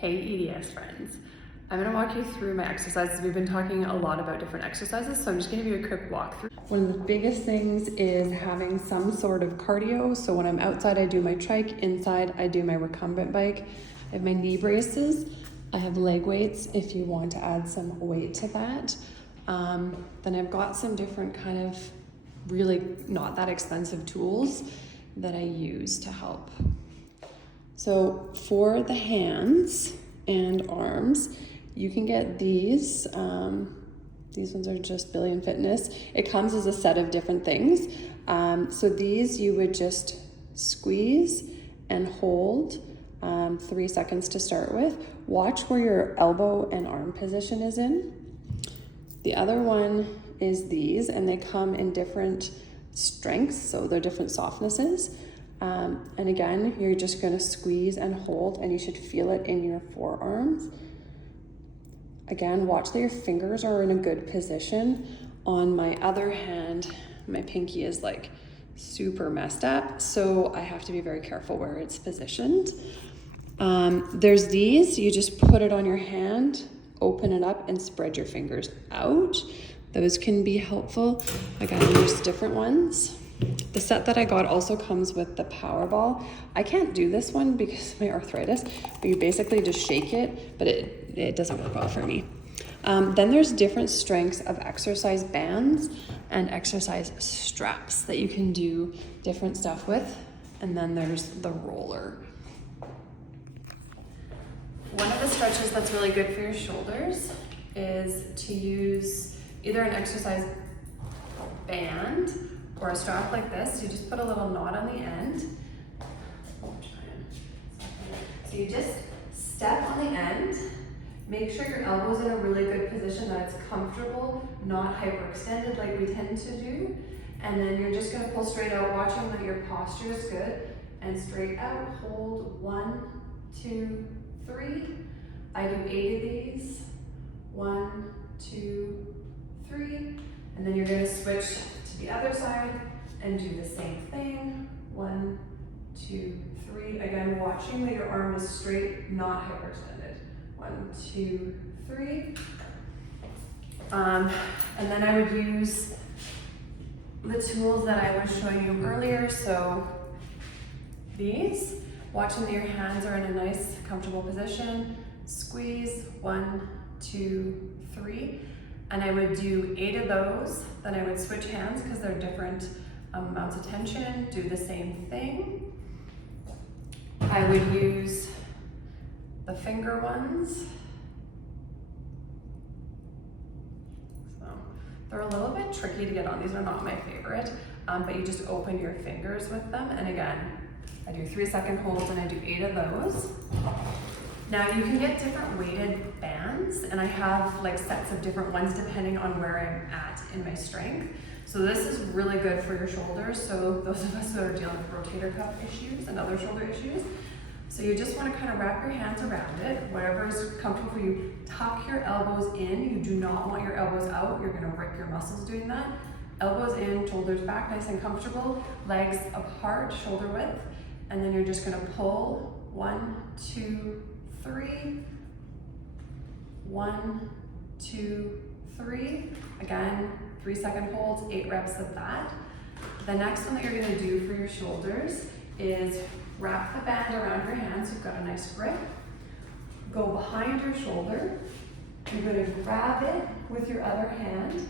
Hey EDS friends, I'm going to walk you through my exercises. We've been talking a lot about different exercises, so I'm just going to give you a quick walkthrough. One of the biggest things is having some sort of cardio. So when I'm outside, I do my trike. Inside, I do my recumbent bike. I have my knee braces. I have leg weights if you want to add some weight to that. Then I've got some different kind of really not that expensive tools that I use to help. So for the hands and arms, you can get these. These ones are just Billion Fitness. It comes as a set of different things. So these you would just squeeze and hold 3 seconds to start with. Watch where your elbow and arm position is in. The other one is these, and they come in different strengths, so they're different softnesses. And again, you're just going to squeeze and hold, and you should feel it in your forearms. Again, watch that your fingers are in a good position. On my other hand, my pinky is like super messed up, so I have to be very careful where it's positioned. There's these, you just put it on your hand, open it up, and spread your fingers out. Those can be helpful. Again, there's different ones. The set that I got also comes with the power ball. I can't do this one because of my arthritis, but you basically just shake it, but it doesn't work well for me. Then there's different strengths of exercise bands and exercise straps that you can do different stuff with. And then there's the roller. One of the stretches that's really good for your shoulders is to use either an exercise band or a strap like this. You just put a little knot on the end. So you just step on the end, make sure your elbow's in a really good position, that it's comfortable, not hyperextended like we tend to do. And then you're just gonna pull straight out, watching that your posture is good, and straight out, hold 1, 2, 3. I do 8 of these. 1, 2, 3. And then you're gonna switch to the other side and do the same thing. 1, 2, 3. Again, watching that your arm is straight, not hyperextended. 1, 2, 3. And then I would use the tools that I was showing you earlier. So these, watching that your hands are in a nice, comfortable position. Squeeze, 1, 2, 3. And I would do 8 of those. Then I would switch hands because they're different amounts of tension. Do the same thing. I would use the finger ones. So they're a little bit tricky to get on. These are not my favorite, but you just open your fingers with them. And again, I do 3-second holds and I do 8 of those. Now you can get different weighted bands, and I have like sets of different ones depending on where I'm at in my strength. So this is really good for your shoulders. So those of us that are dealing with rotator cuff issues and other shoulder issues. So you just want to kind of wrap your hands around it, whatever is comfortable for you. Tuck your elbows in. You do not want your elbows out. You're going to break your muscles doing that. Elbows in, shoulders back, nice and comfortable. Legs apart, shoulder width. And then you're just going to pull 1, 2, 3. 1, 2, 3. Again, 3-second holds, 8 reps of that. The next one that you're going to do for your shoulders is wrap the band around your hands. You've got a nice grip. Go behind your shoulder. You're going to grab it with your other hand.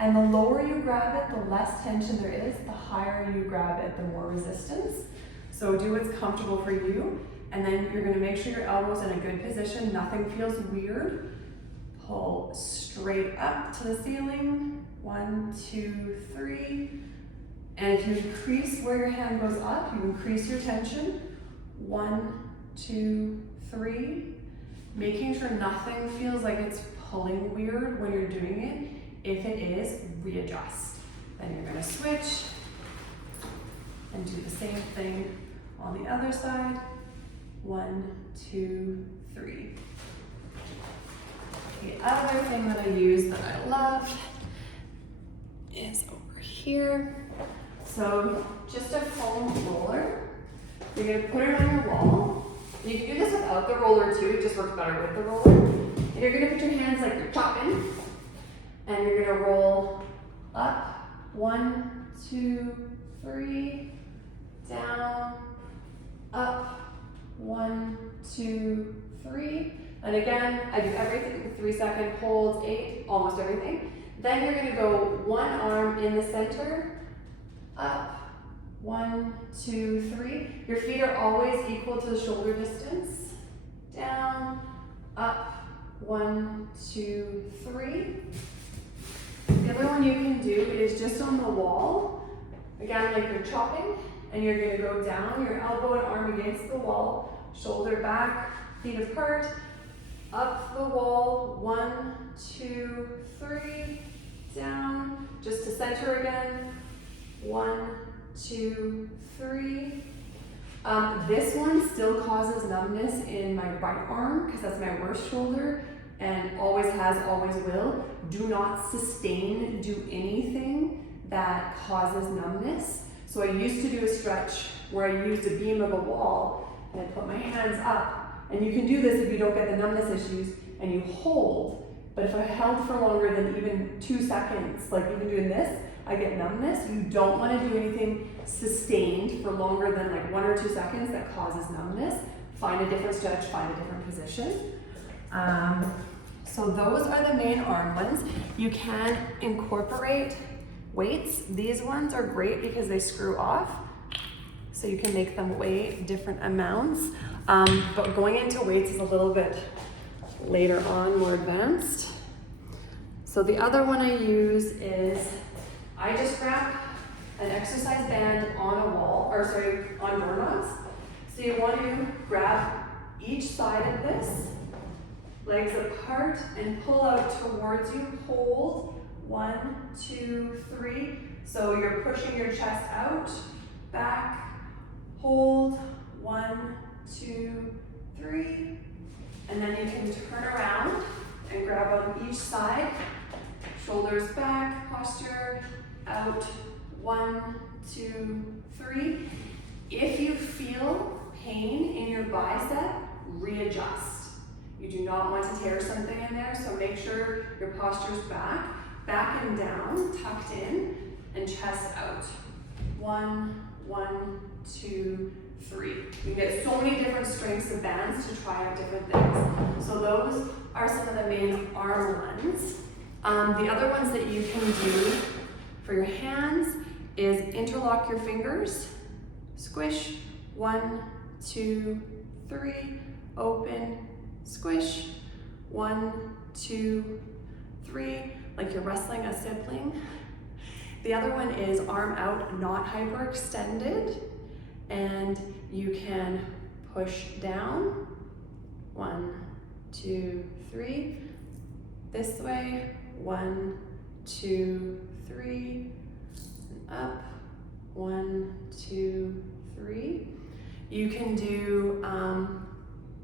And the lower you grab it, the less tension there is. The higher you grab it, the more resistance. So do what's comfortable for you. And then you're going to make sure your elbow's in a good position. Nothing feels weird. Pull straight up to the ceiling. 1, 2, 3. And if you increase where your hand goes up, you increase your tension. 1, 2, 3. Making sure nothing feels like it's pulling weird when you're doing it. If it is, readjust. Then you're going to switch and do the same thing on the other side. 1, 2, 3. The other thing that I use that I love is over here. So just a foam roller. You're going to put it on your wall. And you can do this without the roller too, it just works better with the roller. And you're gonna put your hands like you're chopping, and you're gonna roll up, 1, 2, 3, down, up, 1, 2, 3. And again, I do everything with 3-second holds, 8, almost everything. Then you're gonna go one arm in the center, up, 1, 2, 3. Your feet are always equal to the shoulder distance. Down, up, 1, 2, 3. The other one you can do is just on the wall. Again, like you're chopping, and you're gonna go down, your elbow and arm against the wall, shoulder back, feet apart, up the wall, 1, 2, 3, down, just to center again, 1, 2, 3. This one still causes numbness in my right arm because that's my worst shoulder and always has, always will. Do not sustain, do anything that causes numbness. So I used to do a stretch where I used a beam of a wall and I put my hands up, and you can do this if you don't get the numbness issues, and you hold. But if I held for longer than even 2 seconds, like even doing this, I get numbness. You don't want to do anything sustained for longer than like 1 or 2 seconds that causes numbness. Find a different stretch, find a different position. So those are the main arm ones. You can incorporate weights. These ones are great because they screw off, so you can make them weigh different amounts. But going into weights is a little bit later on, more advanced. So the other one I use is, I just grab an exercise band on a wall, or sorry, on doorknobs. So you want to grab each side of this, legs apart, and pull out towards you. Hold, 1, 2, 3. So you're pushing your chest out, back, hold, 1, 2, 3. And then you can turn around and grab on each side, shoulders back, posture, out, 1, 2, 3. If you feel pain in your bicep, readjust. You do not want to tear something in there, so make sure your posture's back and down, tucked in, and chest out. 1, 1, 2, 3. You can get so many different strengths of bands to try out different things. So those are some of the main arm ones. The other ones that you can do for your hands is interlock your fingers, squish, 1, 2, 3, open, squish, 1, 2, 3, like you're wrestling a sibling. The other one is arm out, not hyperextended, and you can push down, 1, 2, 3, this way, 1, 2, 3, and up, 1, 2, 3. You can do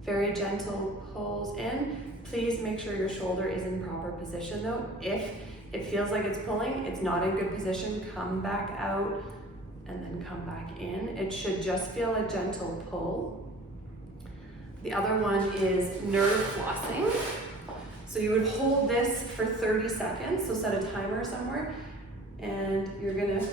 very gentle pulls in. Please make sure your shoulder is in proper position though. If it feels like it's pulling, it's not in good position, come back out and then come back in. It should just feel a gentle pull. The other one is nerve flossing. So you would hold this for 30 seconds, so set a timer somewhere, and you're gonna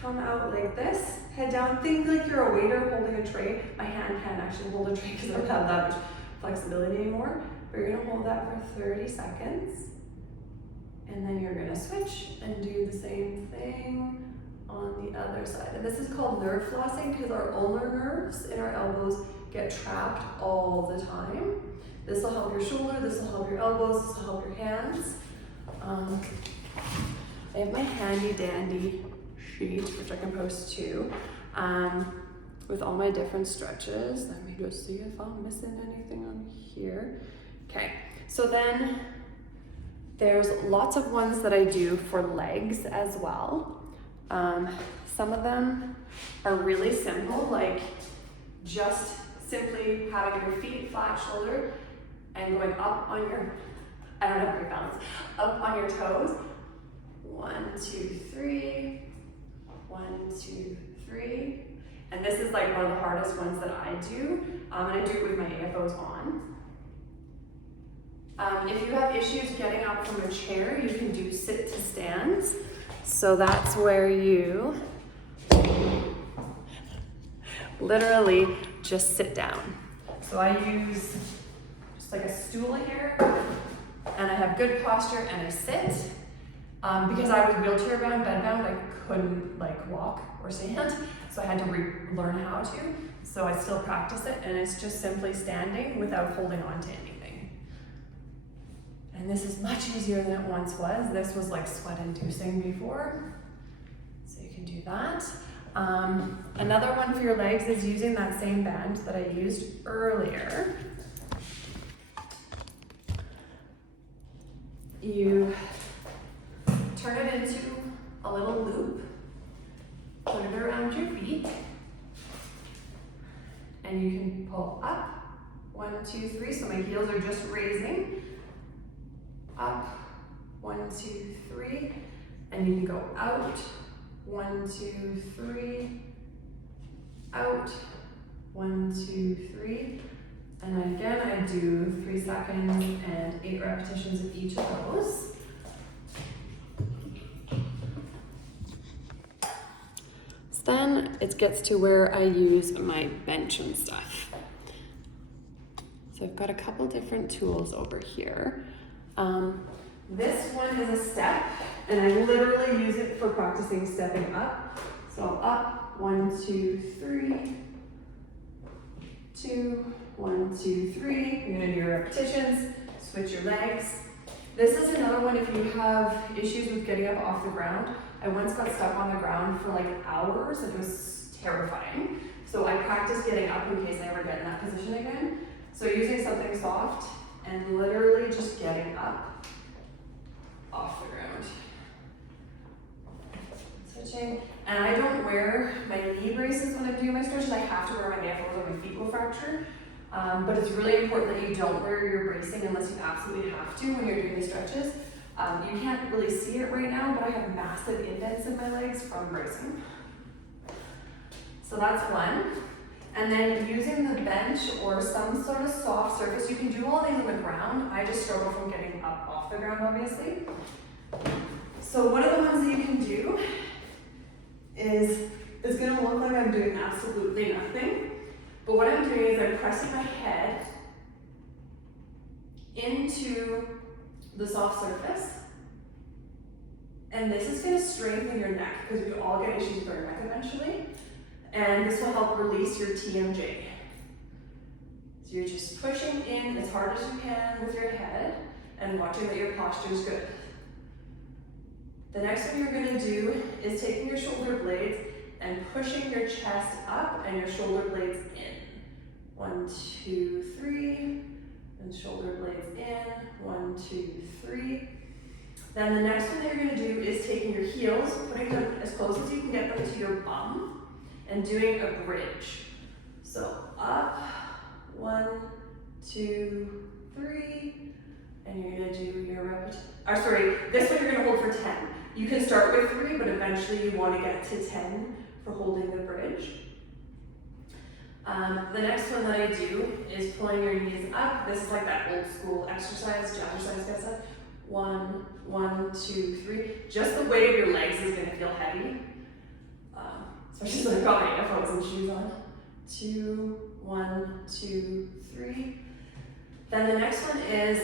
come out like this, head down, think like you're a waiter holding a tray. My hand can't actually hold a tray because I don't have that much flexibility anymore. But you're gonna hold that for 30 seconds, and then you're gonna switch and do the same thing on the other side. And this is called nerve flossing because our ulnar nerves in our elbows get trapped all the time. This will help your shoulder, this will help your elbows, this will help your hands. I have my handy dandy sheet, which I can post too, with all my different stretches. Let me just see if I'm missing anything on here. Okay, so then there's lots of ones that I do for legs as well. Some of them are really simple, like just simply having your feet flat shoulder and going up on your, I don't have great balance, up on your toes. 1, 2, 3, 1, 2, 3. And this is like one of the hardest ones that I do, and I do it with my AFOs on. If you have issues getting up from a chair, you can do sit to stands. So that's where you literally just sit down. So I use just like a stool here, and I have good posture and I sit. Because I was wheelchair bound, bed bound, I couldn't like walk or stand, so I had to relearn how to. So I still practice it, and it's just simply standing without holding on to anything. And this is much easier than it once was. This was like sweat inducing before. So you can do that. Another one for your legs is using that same band that I used earlier. You turn it into a little loop, put it around your feet, and you can pull up, 1, 2, 3, so my heels are just raising, up, 1, 2, 3, and you can go out, 1, 2, 3, out, 1, 2, 3, and then again I do 3 seconds and 8 repetitions of each of those. Then it gets to where I use my bench and stuff. So I've got a couple different tools over here. This one is a step, and I literally use it for practicing stepping up. So up, 1, 2, 3, 2, 1, 2, 3. You're gonna do your repetitions, switch your legs. This is another one if you have issues with getting up off the ground. I once got stuck on the ground for like hours. It was terrifying. So I practiced getting up in case I ever get in that position again. So using something soft and literally just getting up off the ground. Switching. And I don't wear my knee braces when I'm doing my stretches. I have to wear my AFOs or my feet will fracture. But it's really important that you don't wear your bracing unless you absolutely have to when you're doing the stretches. You can't really see it right now, but I have massive indents in my legs from bracing. So that's one. And then using the bench or some sort of soft surface, you can do all these on the ground. I just struggle from getting up off the ground, obviously. So one of the ones that you can do is, it's gonna look like I'm doing absolutely nothing. But what I'm doing is I'm pressing my head into the soft surface. And this is going to strengthen your neck because we all get issues with our neck eventually. And this will help release your TMJ. So you're just pushing in as hard as you can with your head and watching that your posture is good. The next thing you're going to do is taking your shoulder blades and pushing your chest up and your shoulder blades in. 1, 2, 3. And shoulder blades in, 1, 2, 3. Then the next one that you're gonna do is taking your heels, putting them as close as you can get them to your bum, and doing a bridge. So up, 1, 2, 3, and you're gonna do your repetition. This one you're gonna hold for 10. You can start with 3, but eventually you wanna get to 10 for holding the bridge. The next one that I do is pulling your knees up. This is like that old school exercise, jazzercise gets up. 1, 1, 2, 3. Just the weight of your legs is gonna feel heavy. Especially when I've got my AFOs and shoes on. 2, 1, 2, 3. Then the next one is,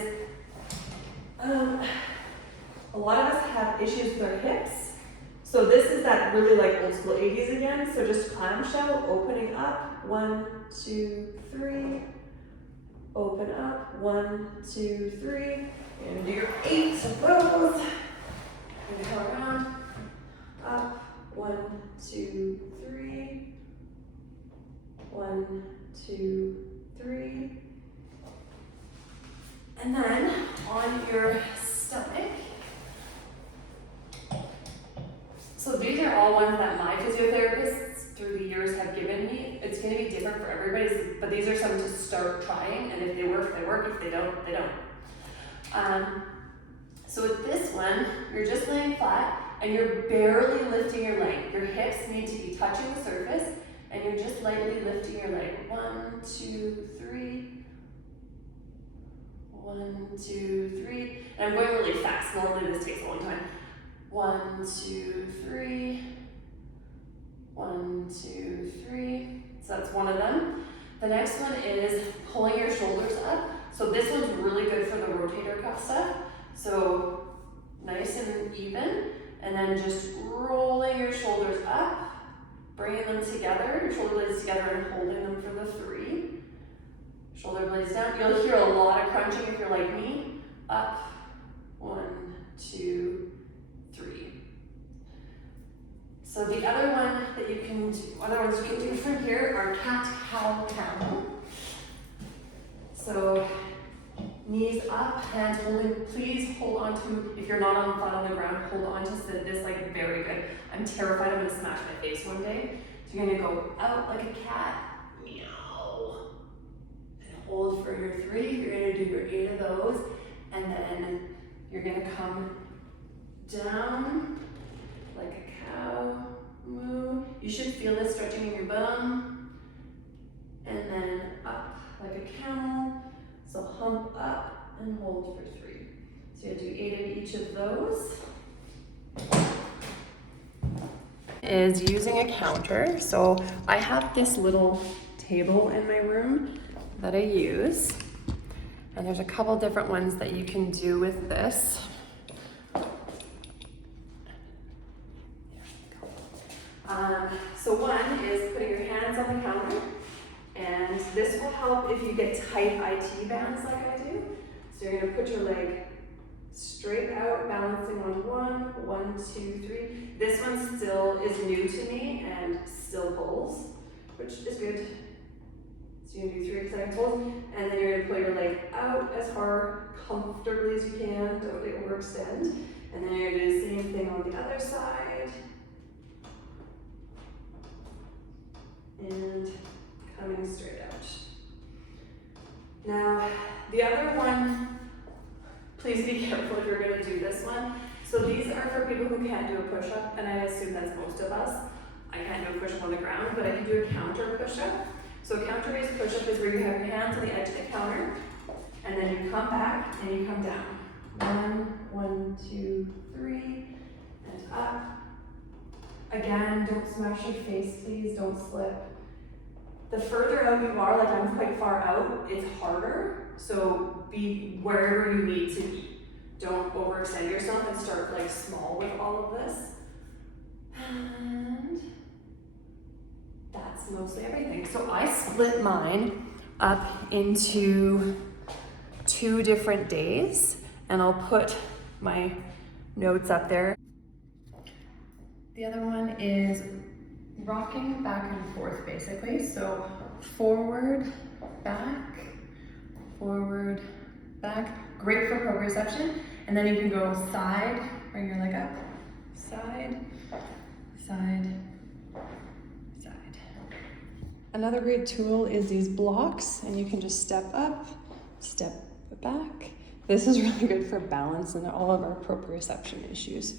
a lot of us have issues with our hips. So this is that really like old school 80s again. So just clamshell, opening up. 1, 2, 3. Open up. 1, 2, 3. And do your 8 of those. And come around. Up. 1, 2, 3. 1, 2, 3. And then on your stomach. So these are all ones that my physiotherapists through the years have given me. It's going to be different for everybody, but these are some to start trying, and if they work, they work. If they don't, they don't. So with this one, you're just laying flat, and you're barely lifting your leg. Your hips need to be touching the surface, and you're just lightly lifting your leg. 1, 2, 3. 1, 2, 3. And I'm going really fast. Normally this takes a long time. 1, 2, 3. 1, 2, 3. So that's one of them. The next one is pulling your shoulders up. So this one's really good for the rotator cuff stuff. So nice and even. And then just rolling your shoulders up, bringing them together, your shoulder blades together and holding them for the 3. Shoulder blades down. You'll hear a lot of crunching if you're like me. Up. 1, 2, 3. So the other one that you can do, other ones you can do from here are cat, cow, camel. So knees up, hands holding. Please hold on to, if you're not on flat on the ground, hold on to this like very good. I'm terrified I'm gonna smash my face one day. So you're gonna go out like a cat, meow, and hold for your 3. You're gonna do your 8 of those, and then you're gonna come down like a cow, moo. You should feel this stretching in your bum, and then up like a camel. So hump up and hold for 3. So you'll do 8 of each of those. Is using a counter. So I have this little table in my room that I use. And there's a couple different ones that you can do with this. So one is putting your hands on the counter. And this will help if you get tight IT bands like I do. So you're gonna put your leg straight out, balancing on 1, 1, 2, 3. This one still is new to me and still pulls, which is good. So you're gonna do 3 consecutive pulls, and then you're gonna pull your leg out as far comfortably as you can, don't overextend. And then you're gonna do the same thing on the other side. And coming straight out. Now, the other one, please be careful if you're gonna do this one. So these are for people who can't do a push-up, and I assume that's most of us. I can't do a push-up on the ground, but I can do a counter push-up. So a counter-raised push-up is where you have your hands on the edge of the counter, and then you come back and you come down. 1, 2, 3, and up. Again, don't smash your face, please, don't slip. The further out you are, like I'm quite far out, it's harder. So be wherever you need to be. Don't overextend yourself and start like small with all of this. And that's mostly everything. So I split mine up into 2 different days, and I'll put my notes up there. The other one is rocking back and forth basically. So forward, back, great for proprioception. And then you can go side, bring your leg up, side, side, side. Another great tool is these blocks, and you can just step up, step back. This is really good for balance and all of our proprioception issues.